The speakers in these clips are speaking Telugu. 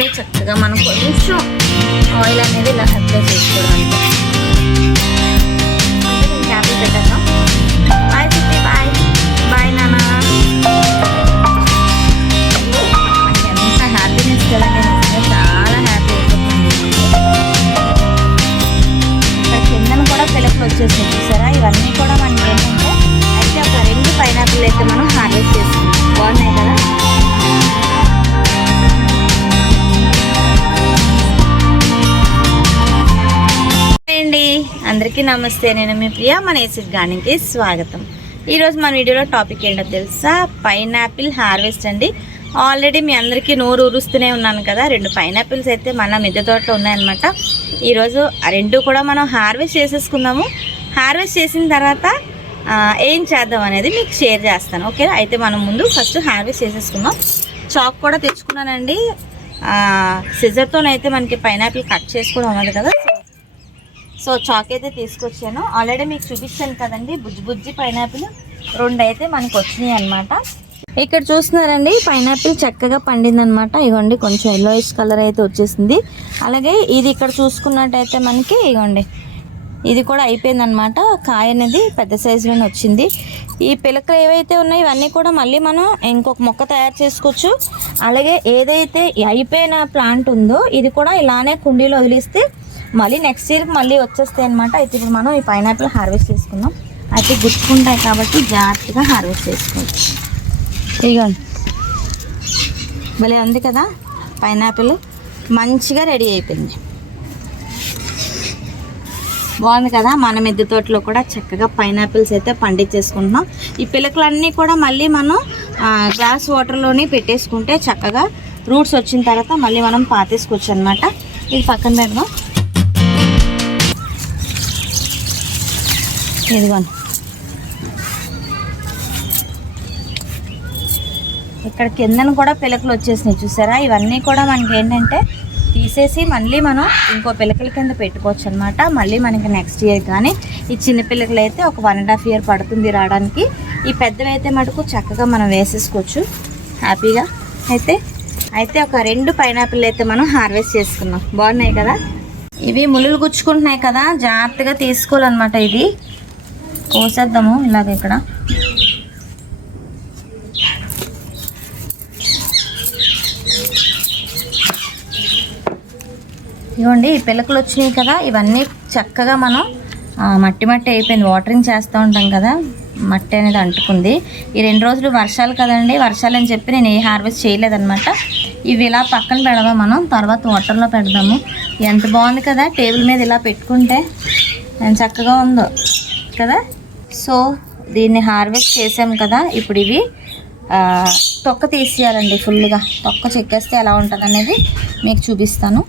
చక్కగా మనం కొంచెం ఆయిల్ అనేది ఇలా అప్లై చేసుకోవడం అంతే బాయ్ బాయ్ బాయ్ నాన్న. ఎంత హ్యాపీనెస్ కదండి చాలా హ్యాపీ అయిపోతుంది ఇక్కడ కిందన కూడా పిలకలు వచ్చేసాయి చూసారా? ఇవన్నీ కూడా మనకి అందరికీ నమస్తే. నేను మీ ప్రియ మన ఏసీ గార్డెన్కి స్వాగతం ఈరోజు మన వీడియోలో టాపిక్ ఏంటో తెలుసా? పైనాపిల్ హార్వెస్ట్ అండి. ఆల్రెడీ మీ అందరికీ నోరు ఊరుస్తూనే ఉన్నాను కదా. రెండు పైనాపిల్స్ అయితే మన మిద్దె తోటలో ఉన్నాయన్నమాట. ఈరోజు రెండు కూడా మనం హార్వెస్ట్ చేసేసుకుందాము. హార్వెస్ట్ చేసిన తర్వాత ఏం చేద్దాం అనేది మీకు షేర్ చేస్తాను. ఓకే అయితే మనం ముందు ఫస్ట్ హార్వెస్ట్ చేసేసుకుందాం. చాక్ కూడా తెచ్చుకున్నానండి. సిజర్తోనైతే మనకి పైనాపిల్ కట్ చేసుకోవడం అన్నది కదా. సో చాక్ అయితే తీసుకొచ్చాను. ఆల్రెడీ మీకు చూపించాను కదండి బుజ్జి బుజ్జి పైనాపిల్ రెండు అయితే మనకు వచ్చినాయి అనమాట ఇక్కడ చూస్తున్నారండి పైనాపిల్ చక్కగా పండింది అనమాట ఇగోండి కొంచెం ఎల్లోయిష్ కలర్ అయితే వచ్చేసింది. అలాగే ఇది ఇక్కడ చూసుకున్నట్టయితే మనకి ఇగోండి ఇది కూడా అయిపోయింది అనమాట కాయ అనేది పెద్ద సైజులోనే వచ్చింది. ఈ పిలకలు ఏవైతే ఉన్నాయో ఇవన్నీ కూడా మళ్ళీ మనం ఇంకొక మొక్క తయారు చేసుకోవచ్చు. అలాగే ఏదైతే అయిపోయిన ప్లాంట్ ఉందో ఇది కూడా ఇలానే కుండీలో వదిలిస్తే మళ్ళీ నెక్స్ట్ ఇయర్కి మళ్ళీ వచ్చేస్తాయి అనమాట అయితే ఇప్పుడు మనం ఈ పైనాపిల్ హార్వెస్ట్ చేసుకుందాం. అయితే గుచ్చుకుంటాయి కాబట్టి జాగ్రత్తగా హార్వెస్ట్ చేసుకోవచ్చు. ఇదిగోండి భలే ఉంది కదా పైనాపిల్ మంచిగా రెడీ అయిపోయింది. బాగుంది కదా? మన మిద్దె తోటలో కూడా చక్కగా పైనాపిల్స్ అయితే పండించేసుకుంటున్నాం. ఈ పిలకలన్నీ కూడా మళ్ళీ మనం గ్లాస్ వాటర్లోనే పెట్టేసుకుంటే చక్కగా రూట్స్ వచ్చిన తర్వాత మళ్ళీ మనం పాతేసుకోవచ్చు అనమాట ఇది పక్కన పెడదాం. ఇదిగోండి ఇక్కడ కిందన కూడా పిలకలు వచ్చేసినాయి చూసారా? ఇవన్నీ కూడా మనకి ఏంటంటే తీసేసి మళ్ళీ మనం ఇంకో పిలకల కింద పెట్టుకోవచ్చు అనమాట మళ్ళీ మనకి నెక్స్ట్ ఇయర్ కానీ ఈ చిన్న పిలకలు అయితే ఒక వన్ అండ్ హాఫ్ ఇయర్ పడుతుంది రావడానికి. ఈ పెద్దవి అయితే మటుకు చక్కగా మనం వేసేసుకోవచ్చు. హ్యాపీగా. అయితే అయితే ఒక రెండు పైనాపిల్ అయితే మనం హార్వెస్ట్ చేసుకున్నాం బాగున్నాయి కదా? ఇవి ములులు గుచ్చుకుంటున్నాయి కదా? జాగ్రత్తగా తీసుకోవాలన్నమాట ఇది. కోసేద్దాము ఇలాగ ఇక్కడ. ఇవ్వండి ఈ పిలకలు వచ్చినాయి కదా ఇవన్నీ చక్కగా మనం మట్టి మట్టి అయిపోయింది. వాటరింగ్ చేస్తూ ఉంటాం కదా మట్టి అనేది అంటుకుంది. ఈ రెండు రోజులు వర్షాలు కదండి వర్షాలు అని చెప్పి నేను ఏ హార్వెస్ట్ చేయలేదన్నమాట. ఇవి ఇలా పక్కన పెడదాం మనం తర్వాత వాటర్లో పెడదాము. ఎంత బాగుంది కదా టేబుల్ మీద ఇలా పెట్టుకుంటే ఎంత చక్కగా ఉందో కదా. సో దీన్ని హార్వెస్ట్ చేసాం కదా ఇప్పుడు ఇవి. తొక్క తీసేయాలండి ఫుల్గా. తొక్క చెక్కేస్తే ఎలా ఉంటుంది అనేది మీకు చూపిస్తాను.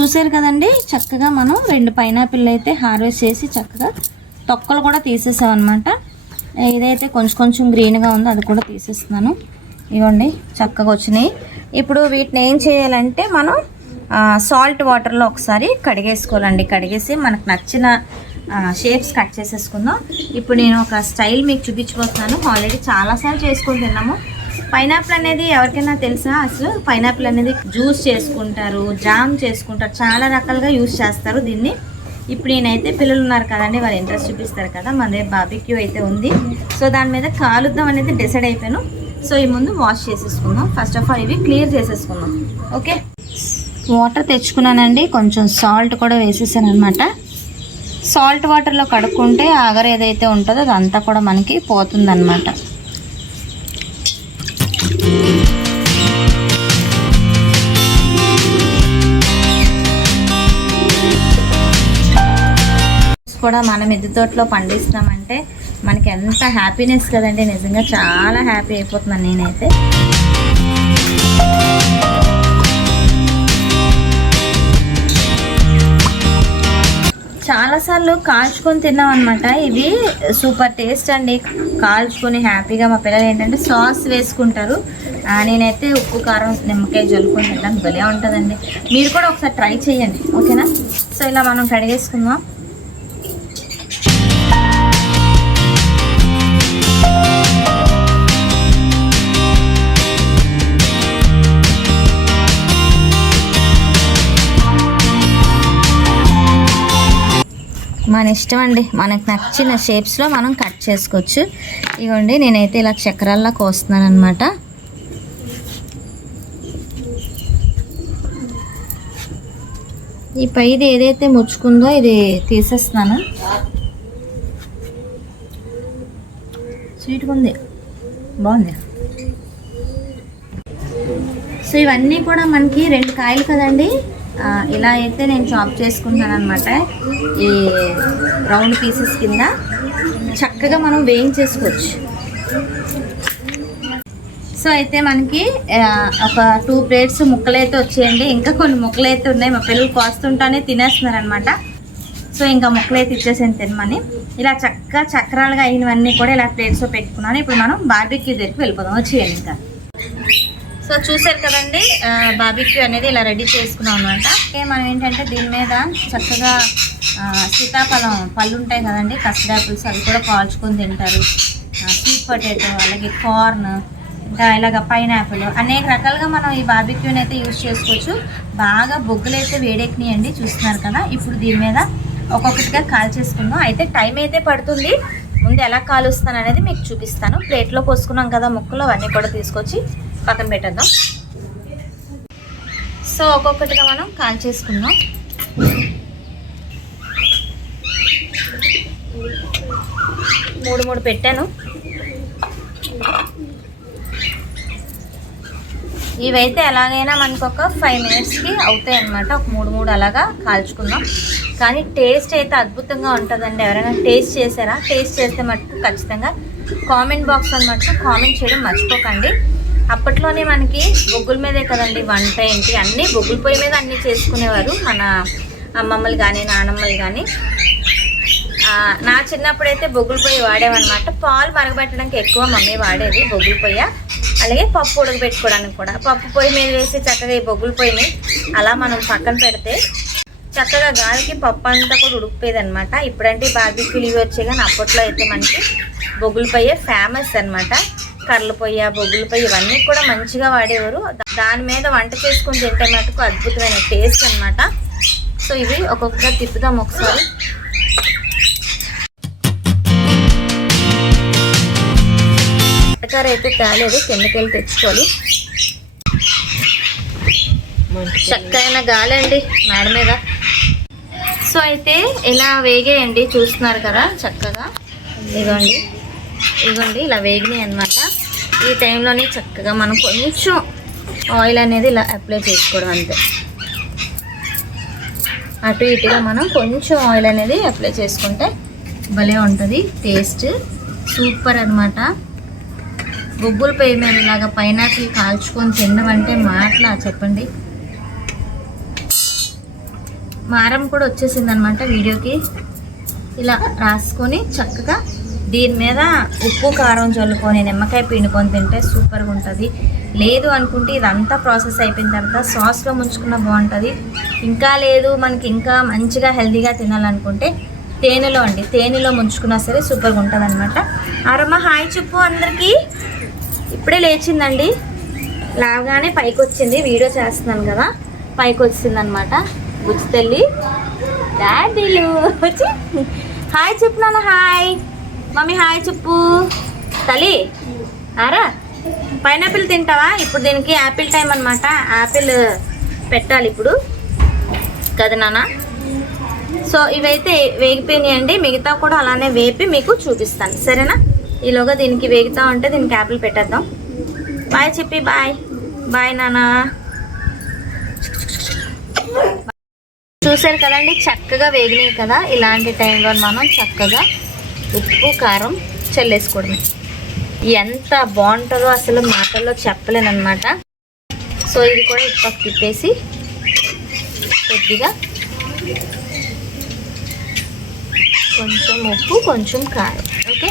చూసారు కదండి? చక్కగా మనం రెండు పైనాపిల్ అయితే హార్వెస్ట్ చేసి చక్కగా తొక్కలు కూడా తీసేసామన్నమాట. ఇదైతే ఏదైతే కొంచెం కొంచెం గ్రీన్గా ఉందో అది కూడా తీసేస్తున్నాను. ఇవ్వండి చక్కగా వచ్చినాయి. ఇప్పుడు వీటిని ఏం చేయాలంటే మనం సాల్ట్ వాటర్లో ఒకసారి కడిగేసుకోవాలండి. కడిగేసి మనకు నచ్చిన షేప్స్ కట్ చేసేసుకుందాం. ఇప్పుడు నేను ఒక స్టైల్ మీకు చూపించబోతున్నాను. ఆల్రెడీ చాలాసార్లు చేసుకొని తిన్నాము. పైనాపిల్ అనేది ఎవరికైనా తెలుసా అసలు పైనాపిల్ అనేది జ్యూస్ చేసుకుంటారు జామ్ చేసుకుంటారు చాలా రకాలుగా యూస్ చేస్తారు దీన్ని. ఇప్పుడు నేనైతే పిల్లలు ఉన్నారు కదండి వాళ్ళు ఇంట్రెస్ట్ చూపిస్తారు కదా మన దగ్గర బాబిక్యూ అయితే ఉంది. సో దాని మీద కాలుద్దాం అనేది డిసైడ్ అయిపోయాను. సో ఈ ముందు వాష్ చేసేసుకుందాం. ఫస్ట్ ఆఫ్ ఆల్ ఇవి క్లియర్ చేసేసుకుందాం. ఓకే వాటర్ తెచ్చుకున్నానండి. కొంచెం సాల్ట్ కూడా వేసేసాను అనమాట సాల్ట్ వాటర్లో కడుక్కుంటే ఆగర్ ఏదైతే ఉంటుందో అదంతా కూడా మనకి పోతుందన్నమాట. కూడా మన మిద్దె తోటలో పండిస్తామంటే మనకి ఎంత హ్యాపీనెస్ కదండి. నిజంగా చాలా హ్యాపీ అయిపోతున్నాను నేనైతే. చాలాసార్లు కాల్చుకొని తిన్నాం అనమాట ఇవి సూపర్ టేస్ట్ అండి. కాల్చుకొని హ్యాపీగా మా పిల్లలు ఏంటంటే సాస్ వేసుకుంటారు. నేనైతే ఉప్పు కారం నిమ్మకాయ జల్లుకొని తింటాను. భలే ఉంటుందండి. మీరు కూడా ఒకసారి ట్రై చేయండి. ఓకేనా? సో ఇలా మనం కడిగేసుకుందాం. మన ఇష్టం అండి మనకు నచ్చిన షేప్స్లో మనం కట్ చేసుకోవచ్చు. ఇగోండి నేనైతే ఇలా చక్రాల్లా కోస్తున్నాను అనమాట ఈ పైది ఏదైతే ముచ్చుకుందో ఇది తీసేస్తున్నాను. స్వీట్గా ఉంది. బాగుంది. సో ఇవన్నీ కూడా మనకి రెండు కాయలు కదండి. ఇలా అయితే నేను చాప్ చేసుకుంటాను అనమాట ఈ రౌండ్ పీసెస్ కింద చక్కగా మనం వేయించేసుకోవచ్చు. సో అయితే మనకి ఒక టూ ప్లేట్స్ ముక్కలైతే వచ్చేయండి. ఇంకా కొన్ని ముక్కలైతే ఉన్నాయి. మా పిల్లలు కోస్తుంటానే తినేస్తున్నారు అనమాట సో ఇంకా ముక్కలైతే ఇచ్చేసాను తినమని. ఇలా చక్కగా చక్రాలుగా అయినవన్నీ కూడా ఇలా ప్లేట్స్లో పెట్టుకున్నాను. ఇప్పుడు మనం బార్బిక్యూ దగ్గరికి వెళ్ళిపోదాం. వచ్చేయండి ఇంకా. సో చూసారు కదండి బాబిక్యూ అనేది ఇలా రెడీ చేసుకున్నాం అనమాట మనం ఏంటంటే దీని మీద చక్కగా సీతాఫలం పళ్ళు ఉంటాయి కదండి కస్టర్డ్ యాపిల్స్ అవి కూడా కాల్చుకొని తింటారు. స్వీట్ పొటాటో అలాగే కార్న్ ఇంకా ఇలాగ పైనాపిల్ అనేక రకాలుగా మనం ఈ బాబిక్యూని అయితే యూజ్ చేసుకోవచ్చు. బాగా బొగ్గులు అయితే వేడెక్కినాయండి చూస్తున్నారు కదా. ఇప్పుడు దీని మీద ఒక్కొక్కటిగా కాల్ అయితే టైం అయితే పడుతుంది. ముందు ఎలా కాలుస్తాను అనేది మీకు చూపిస్తాను. ప్లేట్లో పోసుకున్నాం కదా ముక్కలు అవన్నీ కూడా తీసుకొచ్చి పక్కన పెట్టేద్దాం. సో ఒక్కొక్కటిగా మనం కాల్ చేసుకుందాం. మూడు మూడు పెట్టాను. ఇవైతే ఎలాగైనా మనకు ఒక ఫైవ్ మినిట్స్కి అవుతాయి అన్నమాట. ఒక మూడు మూడు అలాగా కాల్చుకుందాం. కానీ టేస్ట్ అయితే అద్భుతంగా ఉంటుందండి. ఎవరైనా టేస్ట్ చేశారా? టేస్ట్ చేస్తే మటుకు ఖచ్చితంగా కామెంట్ బాక్స్ అని మటుకు కామెంట్ చేయడం మర్చిపోకండి. అప్పట్లోనే మనకి బొగ్గుల మీదే కదండి వంట ఏంటి? అన్నీ బొగ్గుల పొయ్యి మీద అన్నీ చేసుకునేవారు. మన అమ్మమ్మలు కానీ నానమ్మలు కానీ నా నా చిన్నప్పుడైతే బొగ్గుల పొయ్యి వాడేవన్నమాట. పాలు మరగబెట్టడానికి ఎక్కువ మమ్మీ వాడేది బొగ్గుల పొయ్య. అలాగే పప్పు ఉడకబెట్టుకోవడానికి కూడా. పప్పు పొయ్యి మీద వేసి చక్కగా ఈ బొగ్గుల పొయ్యిని అలా మనం పక్కన పెడితే చక్కగా గాలికి పప్పు అంతా కూడా ఉడికిపోయేది అనమాట ఇప్పుడంటే బాగా పిలిగి వచ్చే కానీ అప్పట్లో అయితే మనకి బొగ్గుల పొయ్యే ఫేమస్ అనమాట కర్రల పొయ్య బొగ్గుల పొయ్యి ఇవన్నీ కూడా మంచిగా వాడేవారు. దాని మీద వంట చేసుకుని తింటే మటుకు అద్భుతమైన టేస్ట్ అన్నమాట. సో ఇవి ఒక్కొక్కగా తిప్పుదాం ఒకసారి. అయితే తేలేదు కిందకి వెళ్ళి తెచ్చుకోవాలి. చక్కైన గాలి అండి మేడ మీద. సో అయితే ఇలా వేగేయండి చూస్తున్నారు కదా చక్కగా. ఇదిగోండి. ఇదిగోండి ఇలా వేగినాయి అనమాట ఈ టైంలోనే చక్కగా మనం కొంచెం ఆయిల్ అనేది ఇలా అప్లై చేసుకోవడం అంతే. అటు ఇటుగా మనం కొంచెం ఆయిల్ అనేది అప్లై చేసుకుంటే భలే ఉంటుంది టేస్ట్ సూపర్ అనమాట బొగ్గుల పై మీద ఇలాగ పైనాపిల్ కాల్చుకొని తినడం అంటే మాటలా చెప్పండి. మారం కూడా వచ్చేసింది అనమాట వీడియోకి. ఇలా రాసుకొని చక్కగా దీని మీద ఉప్పు కారం చల్లుకొని నిమ్మకాయ పిండుకొని తింటే సూపర్గా ఉంటుంది లేదు అనుకుంటే ఇదంతా ప్రాసెస్ అయిపోయిన తర్వాత సాస్లో ముంచుకున్న బాగుంటుంది. ఇంకా లేదు మనకి ఇంకా మంచిగా హెల్తీగా తినాలనుకుంటే తేనెలో అండి తేనెలో ముంచుకున్నా సరే సూపర్గా ఉంటుంది అనమాట అరమ్మ హాయ్ చెప్పు అందరికీ. ఇప్పుడే లేచిందండి. లాగానే పైకి వచ్చింది వీడియో చేస్తున్నాను కదా. పైకి వచ్చింది అనమాట తల్లి. డాడీలు. వచ్చి హాయ్ చెప్పు నాన్న హాయ్. మమ్మీ హాయ్ చెప్పు. తల్లి ఆరా? పైనాపిల్ తింటావా? ఇప్పుడు దీనికి యాపిల్ టైం అనమాట యాపిల్ పెట్టాలి ఇప్పుడు. కదా నాన్న సో ఇవైతే వేగిపోయినాయండి మిగతా కూడా అలానే వేపి మీకు చూపిస్తాను. సరేనా? ఈలోగా దీనికి వేగుతా ఉంటే దీనికి యాపిల్ పెట్టేద్దాం. బాయ్ చెప్పి బాయ్. బాయ్ నానా. చూసారు కదండి చక్కగా వేగినాయి కదా ఇలాంటి టైంలో మనం చక్కగా ఉప్పు కారం చల్లేసుకోవడమే. ఎంత బాగుంటుందో అసలు మాటల్లో చెప్పలేనమాట సో ఇది కూడా ఇప్పకి తిప్పేసి కొద్దిగా కొంచెం ఉప్పు కొంచెం కారం ఓకే?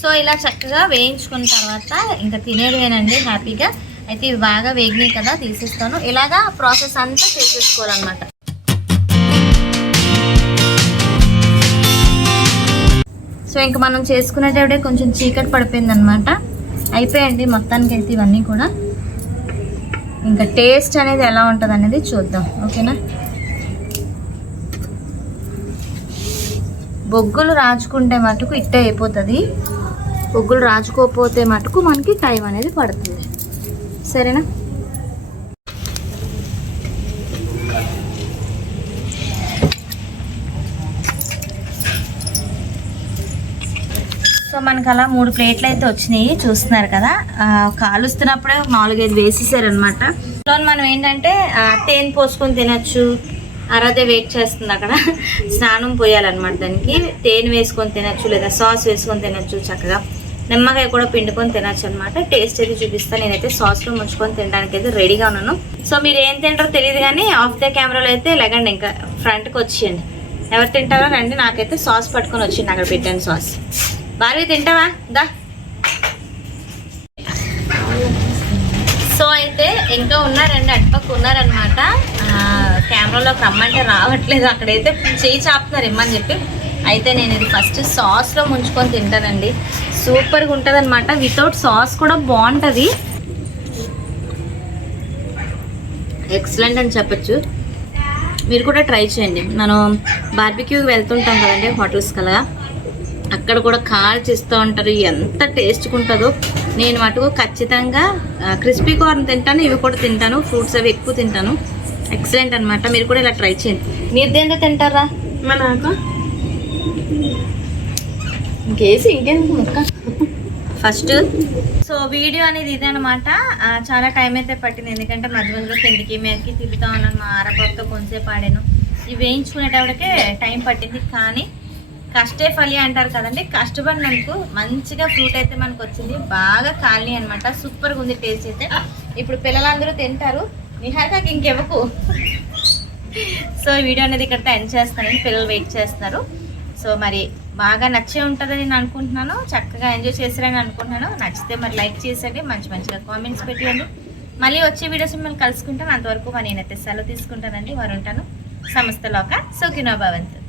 సో ఇలా చక్కగా వేయించుకున్న తర్వాత ఇంకా తినేదేనండి హ్యాపీగా. అయితే ఇవి బాగా వేగినాయి కదా తీసేస్తాను. ఇలాగా ప్రాసెస్ అంతా చేసేసుకోవాలన్నమాట. ఇంకా మనం చేసుకునేటప్పుడే కొంచెం చీకటి పడిపోయింది అనమాట అయిపోయండి మొత్తానికి అయితే ఇవన్నీ కూడా. ఇంకా టేస్ట్ అనేది ఎలా ఉంటుంది అనేది చూద్దాం. ఓకేనా? బొగ్గులు రాచుకుంటే మటుకు ఇట్టే అయిపోతుంది. బొగ్గులు రాచుకోకపోతే మటుకు మనకి టైం అనేది పడుతుంది. సరేనా? మనకు అలా మూడు ప్లేట్లు అయితే వచ్చినాయి. చూస్తున్నారు కదా. కాలుస్తున్నప్పుడే ఒక నాలుగైదు వేసేసారనమాట సో మనం ఏంటంటే ఆ, తేనె పోసుకొని తినొచ్చు. అరదే వెయిట్ చేస్తుంది అక్కడ. స్నానం పోయాలన్నమాట దానికి. తేనె వేసుకొని తినొచ్చు లేదా సాస్ వేసుకొని తినొచ్చు చక్కగా. నిమ్మకాయ కూడా పిండుకొని తినొచ్చు అనమాట టేస్ట్ అయితే చూపిస్తాను నేనైతే సాస్లో ముంచుకొని తినడానికి అయితే రెడీగా ఉన్నాను. సో మీరు ఏం తింటారో తెలియదు కానీ ఆఫ్ ద కెమెరాలో అయితే లెగండి ఇంకా. ఫ్రంట్కి వచ్చేయండి. ఎవరు తింటారో రండి. నాకైతే సాస్ పట్టుకొని వచ్చింది అక్కడ పెట్టాను సాస్. భార్గవి తింటావా? దా. సో అయితే ఇంకా ఉన్నారండి అటుపక్క ఉన్నారనమాట కెమెరాలోకి రమ్మంటే రావట్లేదు. అక్కడైతే చేయి చాపుతున్నారు ఇమ్మని చెప్పి. అయితే నేను ఇది ఫస్ట్ సాస్లో ముంచుకొని తింటానండి. సూపర్గా ఉంటుంది అనమాట వితౌట్ సాస్ కూడా బాగుంటుంది. ఎక్సలెంట్ అని చెప్పొచ్చు. మీరు కూడా ట్రై చేయండి. మనం బార్బిక్యూకి వెళ్తుంటాం కదండి హోటల్స్ కలగా అక్కడ కూడా కాల్ చేస్తూ ఉంటారు. ఎంత టేస్ట్గా ఉంటుందో. నేను మటుకు ఖచ్చితంగా క్రిస్పీ కార్న్ తింటాను ఇవి కూడా తింటాను. ఫ్రూట్స్ అవి ఎక్కువ తింటాను. ఎక్సలెంట్ అన్నమాట. మీరు కూడా ఇలా ట్రై చేయండి. మీరు దేంతో తింటారా? మా నాకు ఇంకేసి ఇంకెందుకు ముక్క? ఫస్ట్ సో వీడియో అనేది ఇదే అనమాట చాలా టైం అయితే పట్టింది. ఎందుకంటే మధ్య మధ్యలో కిందికి మీదకి తిరుగుతా ఉన్నాను. మా ఆరపక్కతో కొంచెంసేపు ఆడాను. ఇవి వేయించుకునేటప్పటికే టైం పట్టింది. కానీ కష్టే ఫలి అంటారు కదండి. కష్టపడినందుకు మంచిగా ఫ్రూట్ అయితే మనకు వచ్చింది బాగా కాలనీ అనమాట సూపర్గా ఉంది టేస్ట్ అయితే. ఇప్పుడు పిల్లలందరూ తింటారు. నిహారికకి ఇంకెవకు సో ఈ వీడియో అనేది ఇక్కడితో ఎండ్ చేస్తానండి పిల్లలు వెయిట్ చేస్తున్నారు. సో మరి బాగా నచ్చే ఉంటుందని నేను అనుకుంటున్నాను. చక్కగా ఎంజాయ్ చేశారని అనుకుంటున్నాను. నచ్చితే మరి లైక్ చేసేయండి. మంచి మంచిగా కామెంట్స్ పెట్టండి మళ్ళీ వచ్చే వీడియోస్ మిమ్మల్ని కలుసుకుంటాను. అంతవరకు మరి నేనైతే సెలవు తీసుకుంటానండి. వారు ఉంటాను సంస్థలోక సోకినో భవంతు.